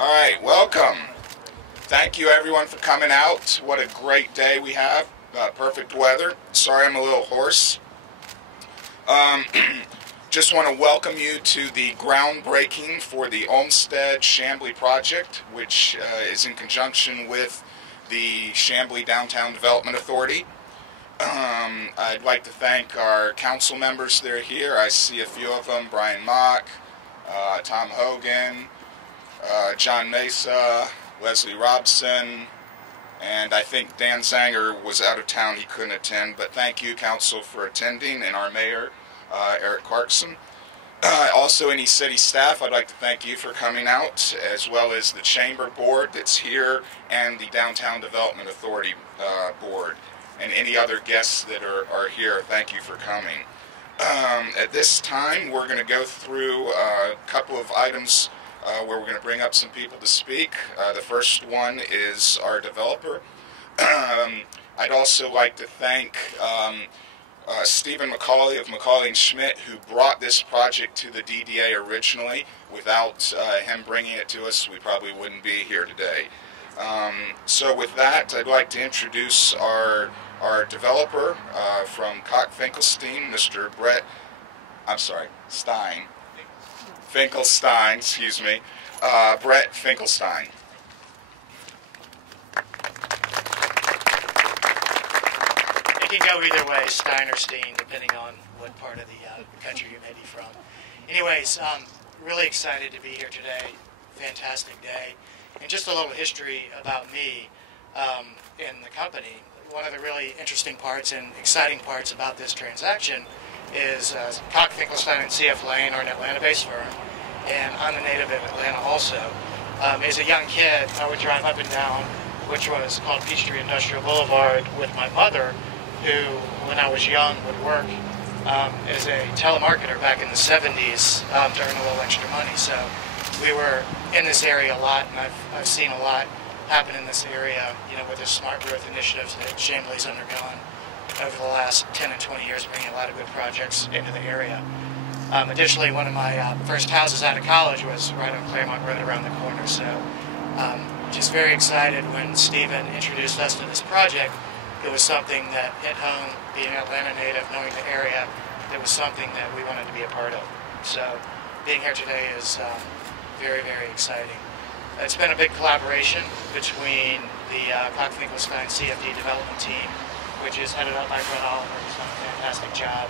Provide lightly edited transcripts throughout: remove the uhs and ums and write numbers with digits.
All right, welcome. Thank you everyone for coming out. What a great day we have. Perfect weather. Sorry I'm a little hoarse. Just want to welcome you to the groundbreaking for the Olmsted Chamblee project, which is in conjunction with the Chamblee Downtown Development Authority. I'd like to thank our council members that are here. I see a few of them: Brian Mock, Tom Hogan, John Mesa, Leslie Robson, and I think Dan Zanger was out of town, he couldn't attend, but thank you council for attending, and our mayor, Eric Clarkson. Also any city staff, I'd like to thank you for coming out, as well as the chamber board that's here and the Downtown Development Authority board, and any other guests that are here. Thank you for coming. At this time we're going to go through a couple of items where we're going to bring up some people to speak. The first one is our developer. I'd also like to thank Stephen McCauley of McCauley & Schmidt, who brought this project to the DDA originally. Without him bringing it to us, we probably wouldn't be here today. So with that, I'd like to introduce our developer from Koch Finkelstein, Mr. Finkelstein, excuse me, Brett Finkelstein. It can go either way, Stein or Steen, depending on what part of the country you may be from. Anyways, really excited to be here today. Fantastic day. And just a little history about me and the company. One of the really interesting parts and exciting parts about this transaction is Koch Finkelstein and C.F. Lane are an Atlanta-based firm, and I'm a native of Atlanta also. As a young kid, I would drive up and down, which was called Peachtree Industrial Boulevard, with my mother, who, when I was young, would work as a telemarketer back in the 70s to earn a little extra money. So we were in this area a lot, and I've seen a lot happen in this area, with the smart growth initiatives that Chamblee's undergone over the last 10 and 20 years, bringing a lot of good projects into the area. Additionally, one of my first houses out of college was right on Claremont Road around the corner, so just very excited when Stephen introduced us to this project. It was something that hit home, being an Atlanta native, knowing the area, it was something that we wanted to be a part of. So being here today is very, very exciting. It's been a big collaboration between the Koch Finkelstein CFD development team, which is headed up by Brett Oliver, who's done a fantastic job,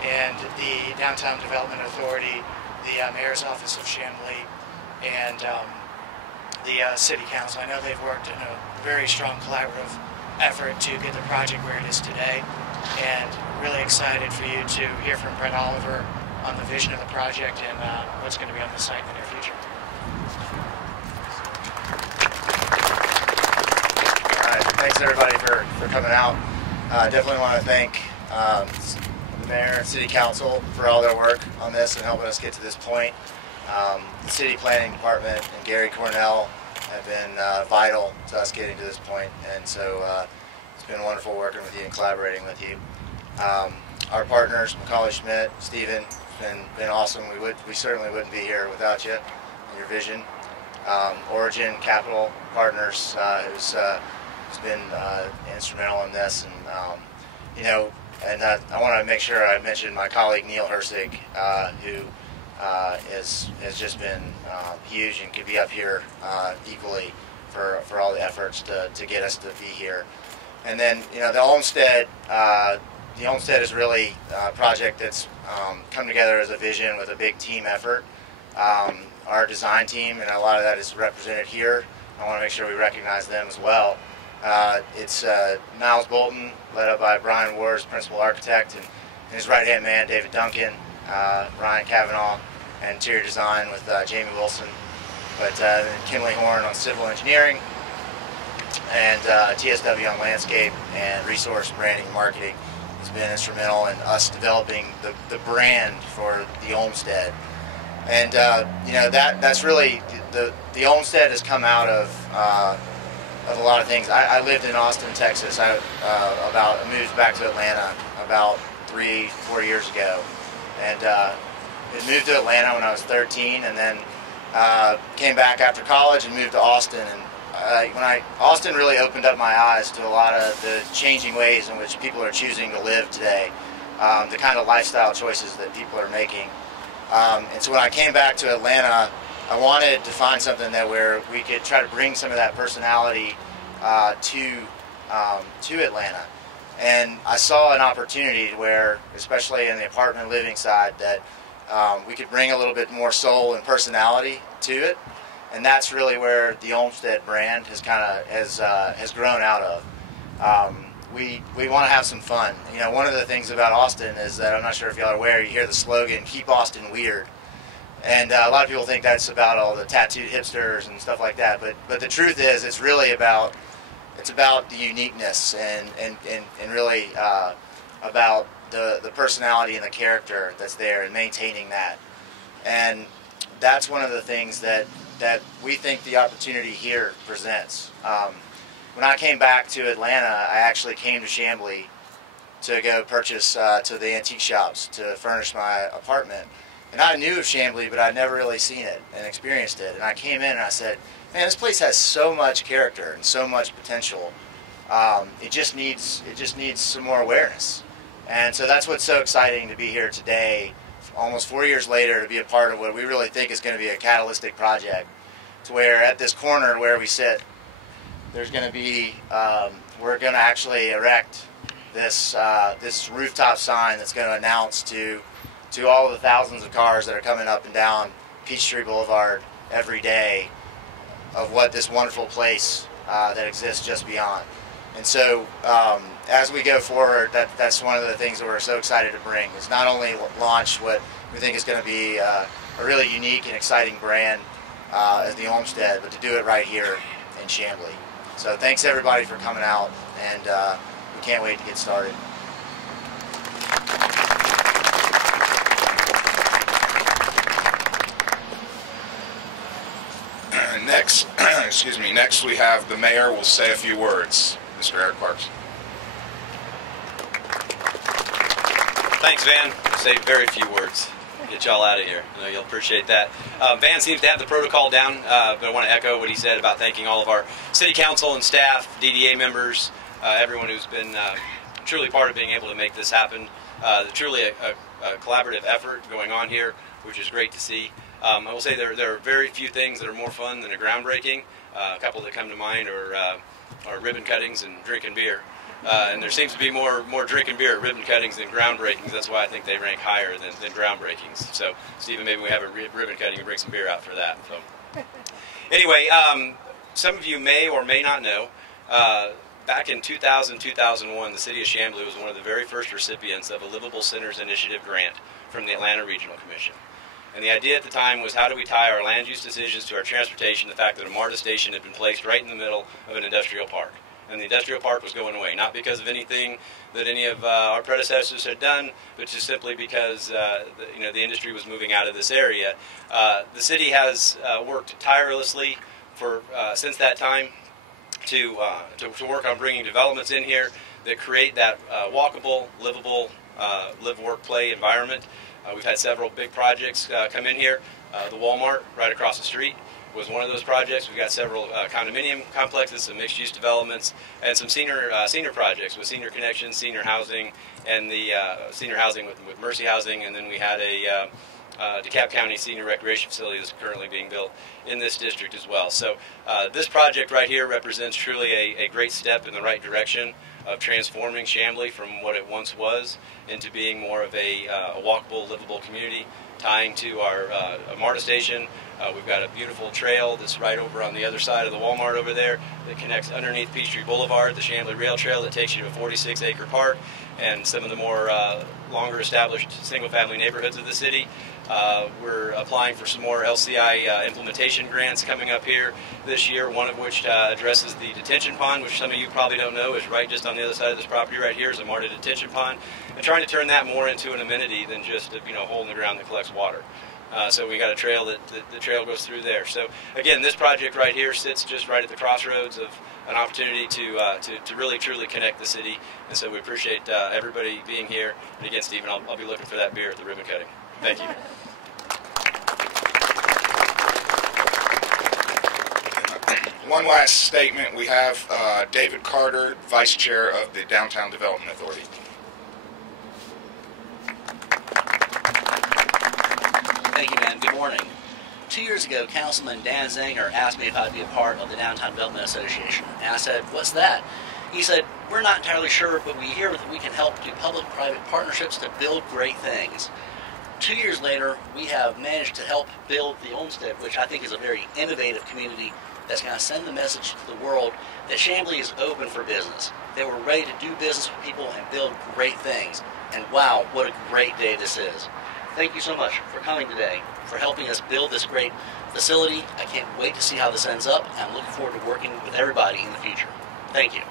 and the Downtown Development Authority, the Mayor's Office of Chamblee, and the City Council. I know they've worked in a very strong collaborative effort to get the project where it is today, and really excited for you to hear from Brett Oliver on the vision of the project and what's going to be on the site in the near future. Thanks everybody for coming out. Definitely want to thank the Mayor and City Council for all their work on this and helping us get to this point. The City Planning Department and Gary Cornell have been vital to us getting to this point, and so it's been wonderful working with you and collaborating with you. Our partners, McCauley Schmidt, Stephen, been awesome. We certainly wouldn't be here without you and your vision. Origin Capital Partners, who's been instrumental in this, and I want to make sure I mention my colleague Neil Hersig, who has just been huge and could be up here equally for all the efforts to get us to be here. And then the Olmsted is really a project that's come together as a vision with a big team effort. Our design team, and a lot of that is represented here. I want to make sure we recognize them as well. It's Niles Bolton, led up by Brian Wars, principal architect, and his right-hand man, David Duncan, Ryan Cavanaugh, and interior design with Jamie Wilson. But Kimley Horn on civil engineering, and TSW on landscape, and resource branding and marketing has been instrumental in us developing the brand for the Olmsted. And that's really the Olmsted has come out of a lot of things. I lived in Austin, Texas. I moved back to Atlanta about 3-4 years ago, and moved to Atlanta when I was 13, and then came back after college and moved to Austin. And Austin really opened up my eyes to a lot of the changing ways in which people are choosing to live today, the kind of lifestyle choices that people are making. And so when I came back to Atlanta, I wanted to find something where we could try to bring some of that personality to Atlanta. And I saw an opportunity where, especially in the apartment living side, that we could bring a little bit more soul and personality to it. And that's really where the Olmsted brand has grown out of. We want to have some fun. You know, one of the things about Austin is that, I'm not sure if y'all are aware, you hear the slogan, "Keep Austin Weird." And a lot of people think that's about all the tattooed hipsters and stuff like that. But the truth is, it's really about the uniqueness and really about the personality and the character that's there and maintaining that. And that's one of the things that we think the opportunity here presents. When I came back to Atlanta, I actually came to Chamblee to go purchase to the antique shops to furnish my apartment. And I knew of Chamblee, but I'd never really seen it and experienced it. And I came in and I said, man, this place has so much character and so much potential. It just needs some more awareness. And so that's what's so exciting to be here today, almost 4 years later, to be a part of what we really think is going to be a catalytic project. To where at this corner where we sit, there's going to be, we're going to actually erect this rooftop sign that's going to announce to all the thousands of cars that are coming up and down Peachtree Boulevard every day of what this wonderful place that exists just beyond. And so as we go forward, that's one of the things that we're so excited to bring, is not only launch what we think is going to be a really unique and exciting brand as the Olmsted, but to do it right here in Chamblee. So thanks everybody for coming out, and we can't wait to get started. Next, excuse me, next we have the mayor will say a few words. Mr. Eric Parks. Thanks, Van. I'll say very few words. Get y'all out of here. I know you'll appreciate that. Van seems to have the protocol down, but I want to echo what he said about thanking all of our city council and staff, DDA members, everyone who's been truly part of being able to make this happen. Truly a collaborative effort going on here, which is great to see. I will say there are very few things that are more fun than a groundbreaking. A couple that come to mind are ribbon cuttings and drinking beer. And there seems to be more drinking beer at ribbon cuttings than groundbreakings. That's why I think they rank higher than groundbreakings. So, Stephen, maybe we have a ribbon cutting and bring some beer out for that. So, anyway, some of you may or may not know, back in 2000-2001, the City of Chamblee was one of the very first recipients of a Livable Centers Initiative grant from the Atlanta Regional Commission. And the idea at the time was, how do we tie our land use decisions to our transportation, the fact that a MARTA station had been placed right in the middle of an industrial park. And the industrial park was going away, not because of anything that any of our predecessors had done, but just simply because the industry was moving out of this area. The city has worked tirelessly since that time to work on bringing developments in here that create that walkable, livable, live, work, play environment. We've had several big projects come in here. The Walmart right across the street was one of those projects. We've got several condominium complexes, some mixed-use developments, and some senior projects with Senior Connections, senior housing, and the senior housing with Mercy Housing, and then we had a DeKalb County senior recreation facility that's currently being built in this district as well. So this project right here represents truly a great step in the right direction of transforming Chamblee from what it once was into being more of a walkable, livable community, tying to our MARTA station. We've got a beautiful trail that's right over on the other side of the Walmart over there that connects underneath Peachtree Boulevard, the Chamblee Rail Trail that takes you to a 46-acre park, and some of the more longer established single-family neighborhoods of the city. We're applying for some more LCI implementation grants coming up here this year, one of which addresses the detention pond, which some of you probably don't know is right just on the other side of this property right here is a MARTA detention pond, and trying to turn that more into an amenity than just a hole in the ground that collects water. So we got a trail that the trail goes through there. So again, this project right here sits just right at the crossroads of an opportunity to really truly connect the city, and so we appreciate everybody being here. And again, Stephen, I'll be looking for that beer at the ribbon cutting. Thank you. one last statement. We have David Carter, Vice Chair of the Downtown Development Authority. Thank you, man. Good morning. 2 years ago, Councilman Dan Zanger asked me if I'd be a part of the Downtown Development Association. And I said, "What's that?" He said, "We're not entirely sure, but we hear that we can help do public-private partnerships to build great things." 2 years later, we have managed to help build the Olmsted, which I think is a very innovative community that's going to send the message to the world that Chamblee is open for business, that we're ready to do business with people and build great things. And wow, what a great day this is. Thank you so much for coming today, for helping us build this great facility. I can't wait to see how this ends up. I'm looking forward to working with everybody in the future. Thank you.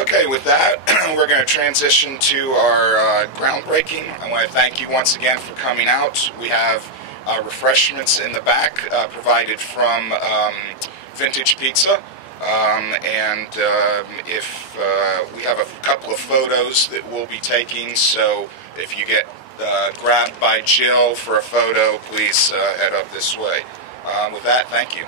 Okay, with that, we're going to transition to our groundbreaking. I want to thank you once again for coming out. We have refreshments in the back provided from Vintage Pizza. If we have a couple of photos that we'll be taking, so if you get grabbed by Jill for a photo, please head up this way. With that, thank you.